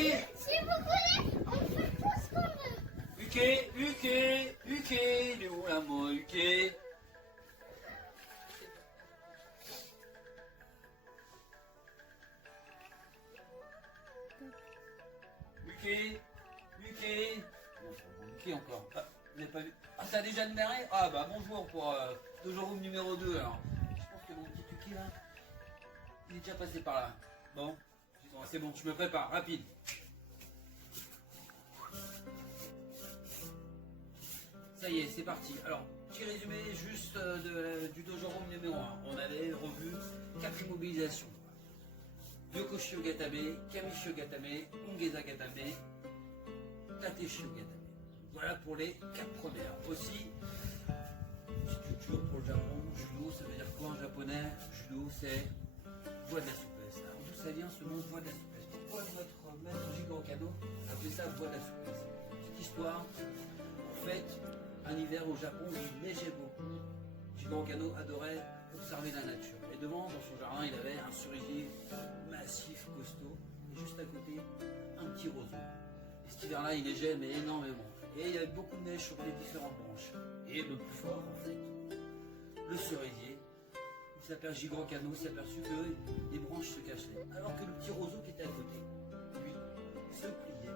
Uki, Si vous voulez, on fait tout ce qu'on veut. Uki, il est où là, moi, Uki? Uki encore. Ah, vous n'avez pas vu? Ah, t'as déjà démarré? Ah bah bonjour pour Dojoroom numéro 2 alors. Je pense que mon petit Uki là, il est déjà passé par là. Bon, c'est bon, je me prépare, rapide. Ça y est, c'est parti. Alors, petit résumé juste du Dojoroom numéro 1. On avait revu 4 immobilisations. Yokoshio Gatame, Kamishio Gatame, Ongeza Gatame, Tateshio Gatame. Voilà pour les 4 premières. Aussi, structure pour le Japon, judo, ça veut dire quoi en japonais? Judo, c'est voie de la souplesse. Alors d'où ça vient ce nom voie de la souplesse? Pourquoi notre maître Jigoro Kano appelait ça voie de la souplesse? Petite histoire, en fait, un hiver au Japon, il neigeait beaucoup. Jigoro Kano adorait observer la nature. Et devant, dans son jardin, il avait un cerisier massif, costaud, et juste à côté, un petit roseau. Et cet hiver-là, il neigeait, mais énormément. Et il y avait beaucoup de neige sur les différentes branches. Et le plus fort, en fait, le cerisier, il s'appelle Jigoro Kano, s'est aperçu que les branches se cachaient. Alors que le petit roseau qui était à côté, lui, se pliait,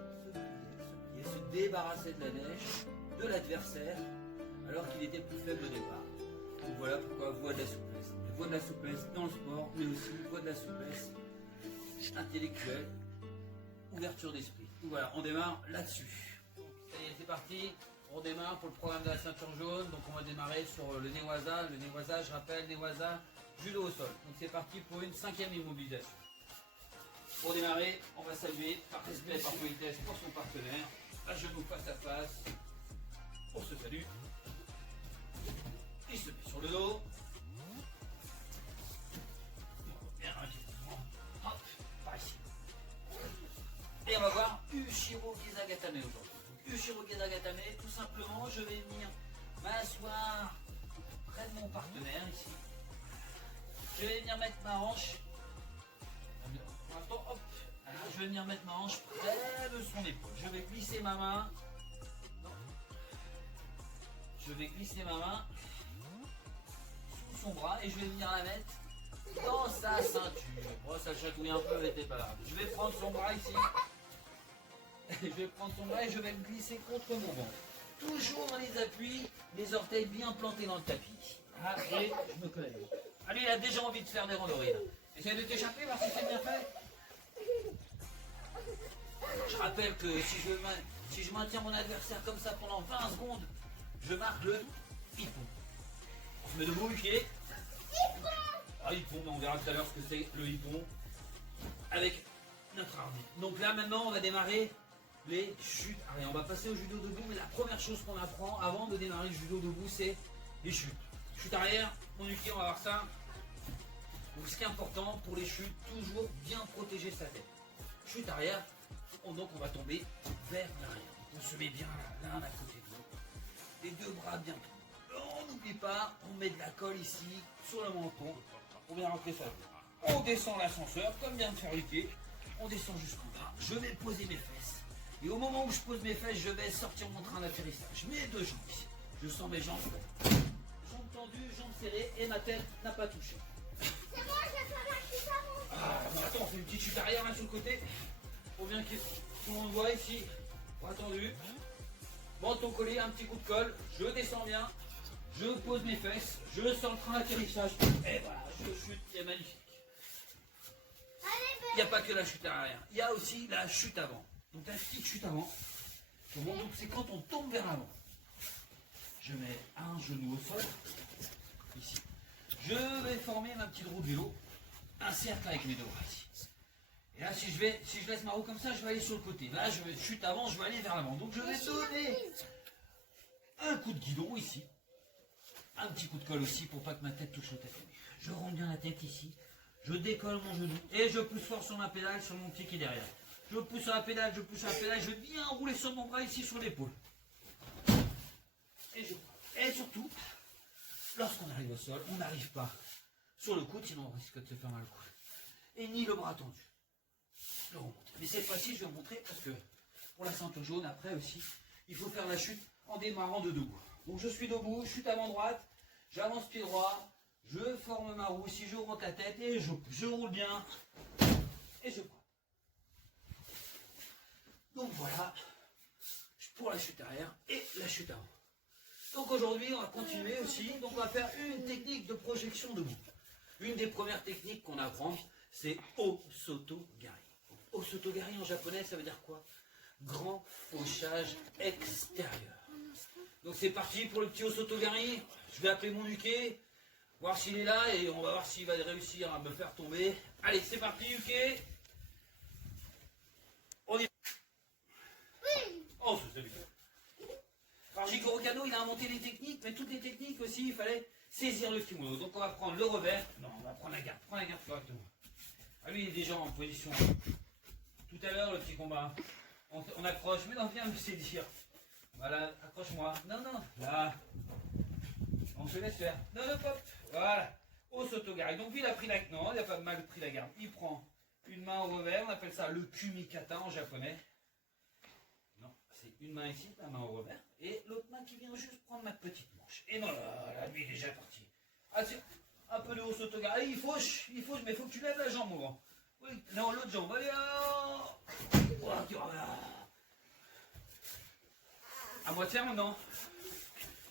se débarrassait de la neige, de l'adversaire, alors qu'il était plus faible au départ. Donc voilà pourquoi voie de la souplesse. Voie de la souplesse dans le sport, mais aussi voie de la souplesse intellectuelle, ouverture d'esprit. Donc voilà, on démarre là-dessus. Ça y est, c'est parti. On démarre pour le programme de la ceinture jaune. Donc on va démarrer sur le Newaza. Le Newaza, je rappelle, Newaza, judo au sol. Donc c'est parti pour une 5e immobilisation. Pour démarrer, on va saluer par respect et par politesse pour son partenaire. À genoux face à face. On se salue. Il se met sur le dos. Bien, hop, par ici. Et on va voir Ushiro Gezagatame aujourd'hui. Ushiro Gezagatame, tout simplement, je vais venir m'asseoir près de mon partenaire ici. Je vais venir mettre ma hanche. Hop, je vais venir mettre ma hanche près de son épaule. Je vais glisser ma main. Je vais glisser ma main sous son bras et je vais venir la mettre dans sa ceinture. Bon, ça chatouille un peu, mais c'est pas grave. Je vais prendre son bras ici. Je vais prendre son bras et je vais le glisser contre mon ventre. Toujours dans les appuis, les orteils bien plantés dans le tapis. Ah, et je me connais. Allez, il a déjà envie de faire des randonnées. Essaye de t'échapper, voir si c'est bien fait. Je rappelle que si je maintiens mon adversaire comme ça pendant 20 secondes, je marque le hippon. On se met debout, pied. Ah, hippon, mais on verra tout à l'heure ce que c'est le hippon avec notre harnais. Donc là, maintenant, on va démarrer les chutes. Allez, on va passer au judo debout, mais la première chose qu'on apprend avant de démarrer le judo debout, c'est les chutes. Chute arrière, mon Uki, on va voir ça. Donc ce qui est important pour les chutes, toujours bien protéger sa tête. Chute arrière, donc on va tomber vers l'arrière. On se met bien l'un à côté de l'autre. Les deux bras bien tombés. On n'oublie pas, on met de la colle ici, sur le menton, pour bien rentrer ça. On descend l'ascenseur, comme vient de faire Uki. On descend jusqu'en bas. Je vais poser mes fesses. Et au moment où je pose mes fesses, je vais sortir mon train d'atterrissage. Mes deux jambes ici. Je sens mes jambes. Jambes tendues, jambes serrées, et ma tête n'a pas touché. C'est moi, je fais la chute avant. Ah, attends, on fait une petite chute arrière là sur le côté. Faut bien que tout le monde voit ici. Bras tendu. Menton collé, un petit coup de colle. Je descends bien. Je pose mes fesses. Je sors le train d'atterrissage. Et voilà, je chute. C'est magnifique. Il n'y a pas que la chute arrière. Il y a aussi la chute avant. Donc la petite chute avant. Donc c'est quand on tombe vers l'avant. Je mets un genou au sol. Ici. Je vais former ma petite roue de vélo. Un cercle avec mes deux bras ici. Et là, si je laisse ma roue comme ça, je vais aller sur le côté. Là, je vais chute avant, je vais aller vers l'avant. Donc, je vais donner un coup de guidon ici. Un petit coup de colle aussi pour pas que ma tête touche au tapis. Je rentre bien la tête ici. Je décolle mon genou et je pousse fort sur ma pédale, sur mon pied qui est derrière. Je pousse sur la pédale, je pousse sur la pédale. Je vais bien rouler sur mon bras ici, sur l'épaule. Et surtout, lorsqu'on arrive au sol, on n'arrive pas sur le coude, sinon on risque de se faire mal au coude. Et ni le bras tendu. Je vais vous montrer. Mais cette fois-ci, je vais vous montrer parce que pour la ceinture jaune, après aussi, il faut faire la chute en démarrant de debout. Donc je suis debout, chute avant droite, j'avance pied droit, je forme ma roue, si je rentre la tête et je roule bien et je prends. Donc voilà pour la chute arrière et la chute avant. Donc aujourd'hui, on va continuer aussi. Donc on va faire une technique de projection debout. Une des premières techniques qu'on apprend, c'est Osotogari. Osotogari en japonais, ça veut dire quoi? Grand fauchage extérieur. Donc c'est parti pour le petit Osotogari. Je vais appeler mon Uke, voir s'il est là et on va voir s'il va réussir à me faire tomber. Allez, c'est parti Uke. On y va. Oh, c'est bien. Alors Jigoro Kano, il a inventé les techniques, mais toutes les techniques aussi, il fallait saisir le kimono. Donc on va prendre le revers. Non, on va prendre la garde. Prends la garde correctement. Ah, lui, il est déjà en position. Tout à l'heure, le petit combat. On accroche, mais non, viens me saisir. Voilà, accroche-moi. Non, non, là. On se laisse faire. Non, non, hop. Voilà. Osotogari. Donc lui, il a pris la... Non, il n'a pas mal pris la garde. Il prend une main au revers. On appelle ça le kumikata en japonais. Non, c'est une main ici, la main au revers. Et l'autre main qui vient juste prendre ma petite manche. Et voilà, là, lui, il est déjà parti. Ah, c'est un peu de Osotogari. Il fauche, mais il faut que tu lèves la jambe, mon grand. Oui, non, l'autre jambe. Allez, voilà. À moi de faire maintenant.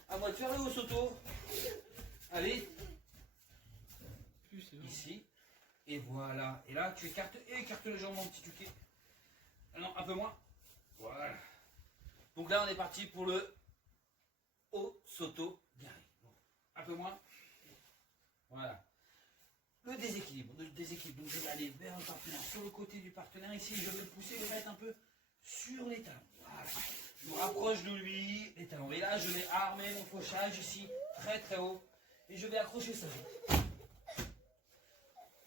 À moi de faire le Osoto. Allez. Ici. Et voilà. Et là, tu écartes le jambe, mon petit tuquet. Ah non, un peu moins. Voilà. Donc là, on est parti pour le Osotogari. Bon, un peu moins. Voilà. Le déséquilibre. Donc je vais aller vers le partenaire, sur le côté du partenaire. Ici, je vais le pousser, le mettre un peu sur les talons. Voilà. Je me rapproche de lui, les talons. Et là, je vais armer mon fauchage ici, très très haut. Et je vais accrocher sa jambe.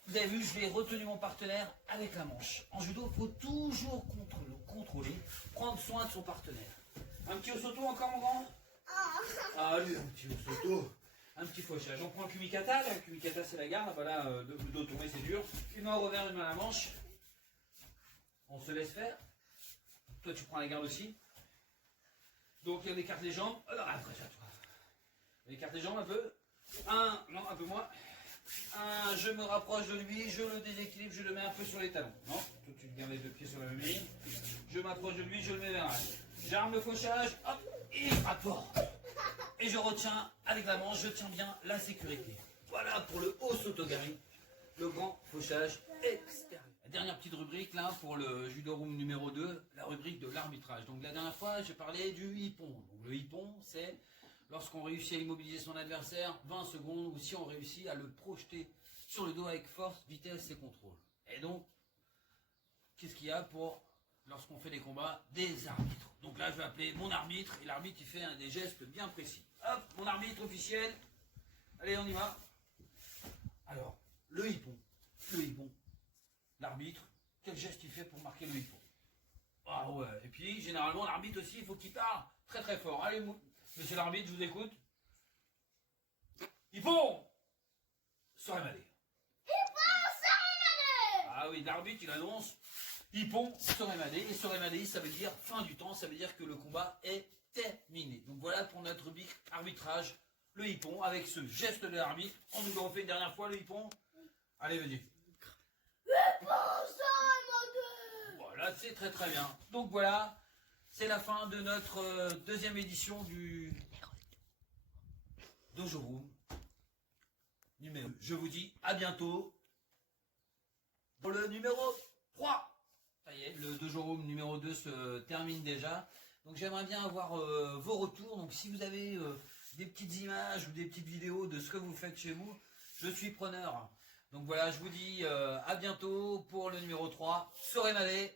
Vous avez vu, je vais retenir mon partenaire avec la manche. En judo, il faut toujours contrôler, prendre soin de son partenaire. Un petit Osoto encore, mon grand? Ah, lui, un petit Osoto. Un petit fauchage. On prend le kumikata. Le kumikata, c'est la garde. Voilà, le dos tourné, c'est dur. Une main au revers, une main à la manche. On se laisse faire. Toi, tu prends la garde aussi. Donc, on écarte les jambes. Alors, après, ça, toi. On écarte les jambes un peu. Non, un peu moins. Je me rapproche de lui, je le déséquilibre, je le mets un peu sur les talons. Non, tout de suite, garde les deux pieds sur la même ligne. Je m'approche de lui, je le mets vers l'arrière. J'arme le fauchage, hop, et frappe fort. Et je retiens avec la manche, je tiens bien la sécurité. Voilà pour le Osotogari, le grand fauchage extérieur. La dernière petite rubrique là pour le judo room numéro 2, la rubrique de l'arbitrage. Donc la dernière fois, j'ai parlé du hippon. Donc le hippon, c'est lorsqu'on réussit à immobiliser son adversaire 20 secondes ou si on réussit à le projeter sur le dos avec force, vitesse et contrôle. Et donc, qu'est-ce qu'il y a pour, lorsqu'on fait des combats, des arbitres. Donc là, je vais appeler mon arbitre et l'arbitre, il fait des gestes bien précis. Hop, mon arbitre officiel. Allez, on y va. Alors, le hippon, l'arbitre, quel geste il fait pour marquer le hippon? Ah ouais, et puis généralement l'arbitre aussi, il faut qu'il parle très très fort. Allez, monsieur l'arbitre, je vous écoute. Hippon Soremadé. Ah oui, l'arbitre il annonce Hippon Soremadé. Et Soremadé, ça veut dire fin du temps, ça veut dire que le combat est terminé. Donc voilà pour notre rubrique arbitrage, le hippon, avec ce geste de l'arbitre. On nous l'a refait une dernière fois le hippon. Allez, vas-y. Voilà, c'est très très bien. Donc voilà, c'est la fin de notre deuxième édition du Dojo Room numéro 2. Je vous dis à bientôt pour le numéro 3. Ça y est, le Dojo Room numéro 2 se termine déjà. Donc j'aimerais bien avoir vos retours. Donc si vous avez des petites images ou des petites vidéos de ce que vous faites chez vous, je suis preneur. Donc voilà, je vous dis à bientôt pour le numéro 3. Soremadé.